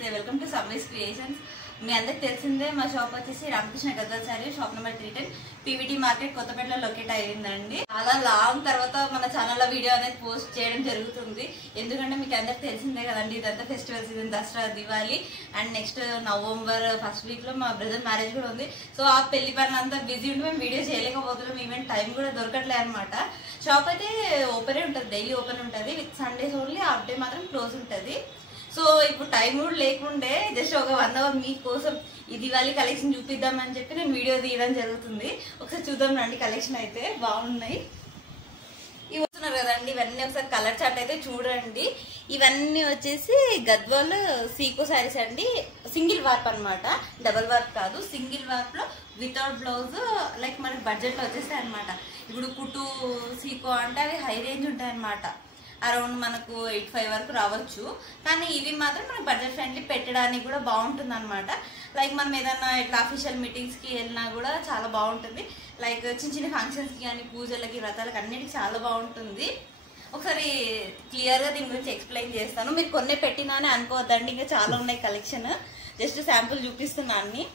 నమస్తే welcome to సమ్వేస్ creations. మీ అందరికి తెలిసిందే మా షాప్ వచ్చేసి Ramakrishna Gadwal sari shop number 310 PVT market కొత్తపేటలో లొకేట్ అయ్యిందండి. చాలా లాంగ్ తర్వాత మన ఛానల్లో వీడియో అనేది పోస్ట్ చేయడం జరుగుతుంది. ఎందుకంటే మీకు అందరికి తెలిసిందే కదండి, ఇదంతా festival season, Dasara, Diwali and next November first week లో మా బ్రదర్ మ్యారేజ్ కూడా ఉంది. సో ఆ పెళ్లి పని అంతా బిజీ ఉండి మేము వీడియో చేయలేకపోతున్నాం. ఈవెన్ టైం కూడా దొరకట్లే అనమాట. షాప్ అయితే ఓపెనే ఉంటుంది, డైలీ ఓపెన్ ఉంటుంది. With Sundays only, half day మాత్రం క్లోజ్ ఉంటుంది. సో ఇప్పుడు టైం కూడా లేకుండే జస్ట్ ఒక 1 hour మీకోసం ఈ దివాళీ కలెక్షన్ చూపిద్దామని చెప్పి నేను వీడియో తీయడం జరుగుతుంది. ఒకసారి చూద్దాం రండి. కలెక్షన్ అయితే బాగున్నాయి. ఇవి వస్తున్నారు కదండి, ఇవన్నీ ఒకసారి కలర్ చార్ట్ అయితే చూడండి. ఇవన్నీ వచ్చేసి గద్వాల్ సీకో శారీస్ అండి. సింగిల్ వార్ప్ అనమాట, డబల్ వార్ప్ కాదు. సింగిల్ వార్ప్ లో వితౌట్ బ్లౌజ్, లైక్ మనకి బడ్జెట్ లో వచ్చేస్తాయి అనమాట. ఇప్పుడు కుట్టు సీకో అంటే అవి హై రేంజ్ ఉంటాయి అనమాట. అరౌండ్ మనకు 85 వరకు రావచ్చు. కానీ ఇవి మాత్రం మనకు బడ్జెట్ ఫ్రెండ్లీ పెట్టడానికి కూడా బాగుంటుంది అనమాట. లైక్ మనం ఏదన్నా ఇట్లా అఫీషియల్ మీటింగ్స్కి వెళ్ళినా కూడా చాలా బాగుంటుంది. లైక్ చిన్న చిన్న ఫంక్షన్స్కి కానీ, పూజలకి, వ్రతాలకి అన్నిటికీ చాలా బాగుంటుంది. ఒకసారి క్లియర్గా దీని గురించి ఎక్స్ప్లెయిన్ చేస్తాను. మీరు కొన్నే పెట్టినా అని అనుకోవద్దండి, ఇంకా చాలా ఉన్నాయి కలెక్షన్. జస్ట్ శాంపుల్ చూపిస్తున్నా అన్ని.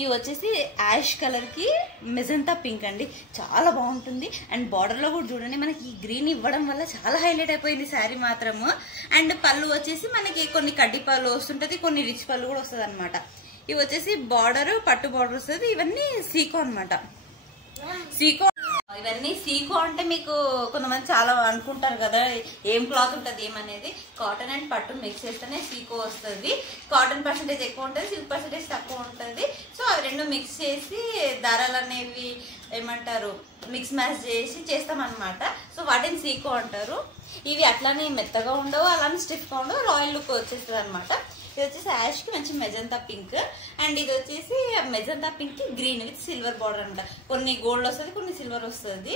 ఇవి వచ్చేసి యాష్ కలర్ కి మెజంతా పింక్ అండి, చాలా బాగుంటుంది. అండ్ బార్డర్ లో కూడా చూడండి, మనకి ఈ గ్రీన్ ఇవ్వడం వల్ల చాలా హైలైట్ అయిపోయింది శారీ మాత్రము. అండ్ పళ్ళు వచ్చేసి మనకి కొన్ని కడ్డీ పళ్ళు వస్తుంటది, కొన్ని రిచ్ పళ్ళు కూడా వస్తుంది అనమాట. ఇవి వచ్చేసి బార్డర్, పట్టు బార్డర్ వస్తుంది. ఇవన్నీ సీకో అనమాట. సీకో ఇవన్నీ సీకో అంటే మీకు కొంతమంది చాలా అనుకుంటారు కదా ఏం క్లాత్ ఉంటుంది ఏమనేది. కాటన్ అండ్ పట్టు మిక్స్ చేస్తేనే సీకో వస్తుంది. కాటన్ పర్సెంటేజ్ ఎక్కువ ఉంటుంది, సిల్క్ పర్సెంటేజ్ తక్కువ ఉంటుంది. సో అవి రెండు మిక్స్ చేసి దారాలు అనేవి ఏమంటారు మిక్స్ మ్యాచ్ చేసి చేస్తాం అనమాట. సో వాటిని సీకో అంటారు. ఇవి అట్లానే మెత్తగా ఉండవు, అలానే స్టిఫ్గా ఉండవు, రాయల్ లుక్ వచ్చేస్తుంది అనమాట. ఇది వచ్చేసి యాష్ కి మంచి మెజంతా పింక్. అండ్ ఇది వచ్చేసి మెజంతా పింక్ కి గ్రీన్ విత్ సిల్వర్ బార్డర్ అంట. కొన్ని గోల్డ్ వస్తుంది, కొన్ని సిల్వర్ వస్తుంది.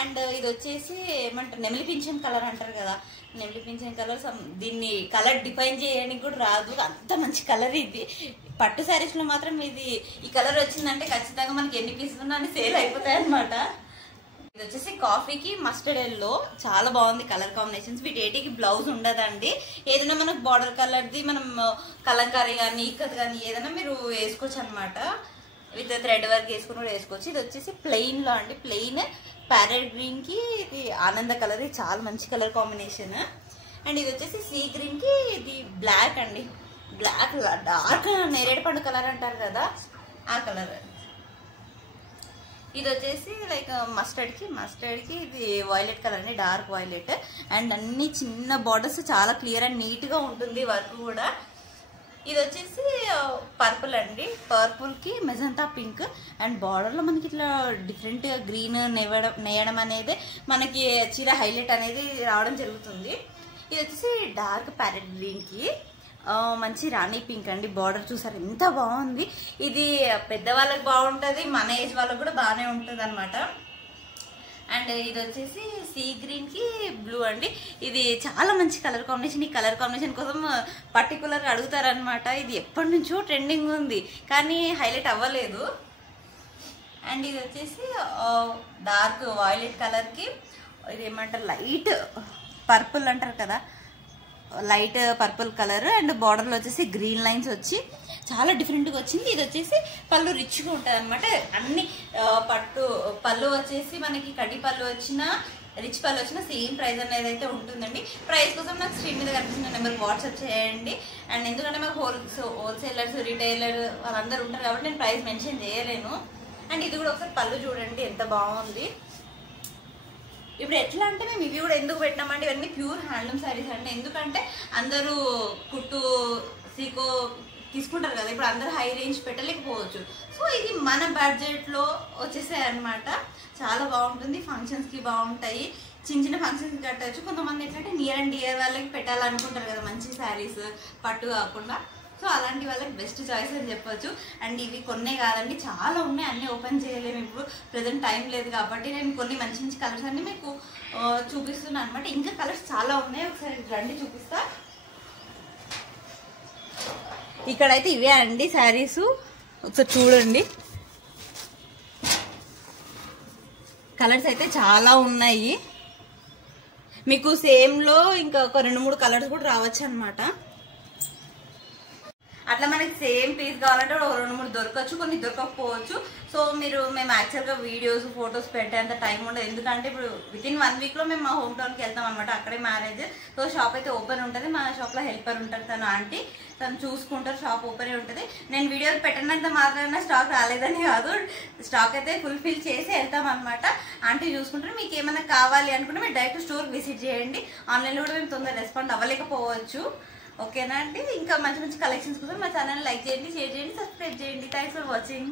అండ్ ఇది వచ్చేసి ఏమంటారు నెమిలి పింఛన్ కలర్ అంటారు కదా, నెమిలి పింఛన్ కలర్. దీన్ని కలర్ డిఫైన్ చేయడానికి కూడా రాదు, అంత మంచి కలర్ ఇది. పట్టు శారీస్ లో మాత్రం ఇది ఈ కలర్ వచ్చిందంటే ఖచ్చితంగా మనకి ఎన్ని పీసులు ఉన్నా అని సేల్ అయిపోతాయి అనమాట. ఇది వచ్చేసి కాఫీకి మస్టర్డ్ ఎల్లో, చాలా బాగుంది కలర్ కాంబినేషన్స్. వీటికి బ్లౌజ్ ఉండదండి. ఏదైనా మనకు బార్డర్ కలర్ది మనం కలంకారీ కానీ, ఇక్కత్ కానీ ఏదైనా మీరు వేసుకోవచ్చు అనమాట. విత్ థ్రెడ్ వర్క్ వేసుకుని కూడా వేసుకోవచ్చు. ఇది వచ్చేసి ప్లెయిన్ లో అండి, ప్లెయిన్ ప్యారెట్ గ్రీన్ కి ఇది ఆనంద కలర్, ఇది చాలా మంచి కలర్ కాంబినేషన్. అండ్ ఇది వచ్చేసి సీ గ్రీన్ కి ఇది బ్లాక్ అండి, బ్లాక్ డార్క్ నేరేడు పండు కలర్ అంటారు కదా ఆ కలర్. ఇది వచ్చేసి లైక్ మస్టర్డ్ కి ఇది వైలెట్ కలర్ అండి, డార్క్ వైలెట్. అండ్ అన్ని చిన్న బార్డర్స్, చాలా క్లియర్ అండ్ నీట్ గా ఉంటుంది వర్క్ కూడా. ఇది వచ్చేసి పర్పుల్ అండి, పర్పుల్ కి మెజంతా పింక్. అండ్ బార్డర్ లో మనకి ఇట్లా డిఫరెంట్ గా గ్రీన్ నేయడం అనేది మనకి చీర హైలైట్ అనేది రావడం జరుగుతుంది. ఇది వచ్చేసి డార్క్ ప్యారెట్ గ్రీన్ కి మంచి రాణి పింక్ అండి. బార్డర్ చూసారు ఎంత బాగుంది. ఇది పెద్దవాళ్ళకి బాగుంటుంది, మన ఏజ్ వాళ్ళకి కూడా బాగానే ఉంటుంది అనమాట. అండ్ ఇది వచ్చేసి సీ గ్రీన్ కి బ్లూ అండి. ఇది చాలా మంచి కలర్ కాంబినేషన్. ఈ కలర్ కాంబినేషన్ కోసం పర్టికులర్ అడుగుతారనమాట. ఇది ఎప్పటి నుంచో ట్రెండింగ్ ఉంది కానీ హైలైట్ అవ్వలేదు. అండ్ ఇది వచ్చేసి డార్క్ వైలెట్ కలర్ కి ఇది ఏమంటారు లైట్ పర్పుల్ అంటారు కదా, light purple colour. And border లో వచ్చేసి గ్రీన్ లైన్స్ వచ్చి చాలా డిఫరెంట్ గా వచ్చింది. ఇది వచ్చేసి పళ్ళు రిచ్ గా ఉంటుంది అనమాట. అన్ని పట్టు పళ్ళు వచ్చేసి మనకి కడ్డీ పళ్ళు వచ్చిన, రిచ్ పళ్ళు వచ్చిన సేమ్ ప్రైస్ అనేది అయితే ఉంటుందండి. ప్రైస్ కోసం నాకు స్క్రీన్ మీద కనిపిస్తున్న నెంబర్ వాట్సాప్ చేయండి. అండ్ ఎందుకంటే మాకు హోల్సేలర్స్, రిటైలర్ వాళ్ళందరూ ఉంటారు కాబట్టి నేను ప్రైస్ మెన్షన్ చేయలేను. అండ్ ఇది కూడా ఒకసారి పళ్ళు చూడండి ఎంత బాగుంది. ఇప్పుడు ఎట్లా అంటే మేము ఇవి కూడా ఎందుకు పెట్టినామంటే ఇవన్నీ ప్యూర్ హ్యాండ్లూమ్ శారీస్ అండి. ఎందుకంటే అందరూ కుట్టు సీకో తీసుకుంటారు కదా, ఇప్పుడు అందరూ హై రేంజ్ పెట్టలేకపోవచ్చు. సో ఇది మన బడ్జెట్ లో వచ్చేసాయి అనమాట. చాలా బాగుంటుంది, ఫంక్షన్స్ కి బాగుంటాయి, చిన్న చిన్న ఫంక్షన్స్ కి కట్టవచ్చు. కొంతమంది ఎట్లంటే నియర్ అండ్ డియర్ వాళ్ళకి పెట్టాలనుకుంటారు కదా మంచి శారీస్, పట్టు కాకుండా. సో అలాంటి వాళ్ళకి బెస్ట్ చాయిస్ అని చెప్పొచ్చు. అండ్ ఇవి కొన్నే కాదండి, చాలా ఉన్నాయి, అన్ని ఓపెన్ చేయలేము ఇప్పుడు, ప్రెజెంట్ టైం లేదు కాబట్టి నేను కొన్ని మంచి మంచి కలర్స్ అన్ని మీకు చూపిస్తున్నాను అనమాట. ఇంకా కలర్స్ చాలా ఉన్నాయి, ఒకసారి రండి చూపిస్తా. ఇక్కడైతే ఇవే అండి శారీస్, ఒకసారి చూడండి. కలర్స్ అయితే చాలా ఉన్నాయి, మీకు సేమ్ లో ఇంకా ఒక 2-3 కలర్స్ కూడా రావచ్చు అనమాట. అట్లా మనకి సేమ్ పీస్ కావాలంటే 2-3 దొరకచ్చు, కొన్ని దొరకకపోవచ్చు. సో మేము యాక్చువల్గా వీడియోస్ ఫొటోస్ పెట్టేంత టైం ఉండదు, ఎందుకంటే ఇప్పుడు వితిన్ 1 వీక్ లో మేము మా హోమ్ టౌన్కి వెళ్తాం అనమాట, అక్కడే మ్యారేజ్. సో షాప్ అయితే ఓపెన్ ఉంటుంది, మా షాప్లో హెల్పర్ ఉంటారు, తను ఆంటీ, తను చూసుకుంటారు, షాప్ ఓపెన్ ఉంటుంది. నేను వీడియోలు పెట్టినంత మాత్రమే స్టాక్ రాలేదని కాదు, స్టాక్ అయితే ఫుల్ఫిల్ చేసి వెళ్తాం అనమాట, ఆంటీ చూసుకుంటారు. మీకు ఏమైనా కావాలి అనుకుంటే మీరు డైరెక్ట్ స్టోర్ విజిట్ చేయండి, ఆన్లైన్లో కూడా మేము తొందరగా రెస్పాండ్ అవ్వలేకపోవచ్చు. ఓకేనా అండి? ఇంకా మంచి మంచి కలెక్షన్స్ కోసం మా ఛానల్ లైక్ చేయండి, షేర్ చేయండి, సబ్స్క్రైబ్ చేయండి. Thanks for watching.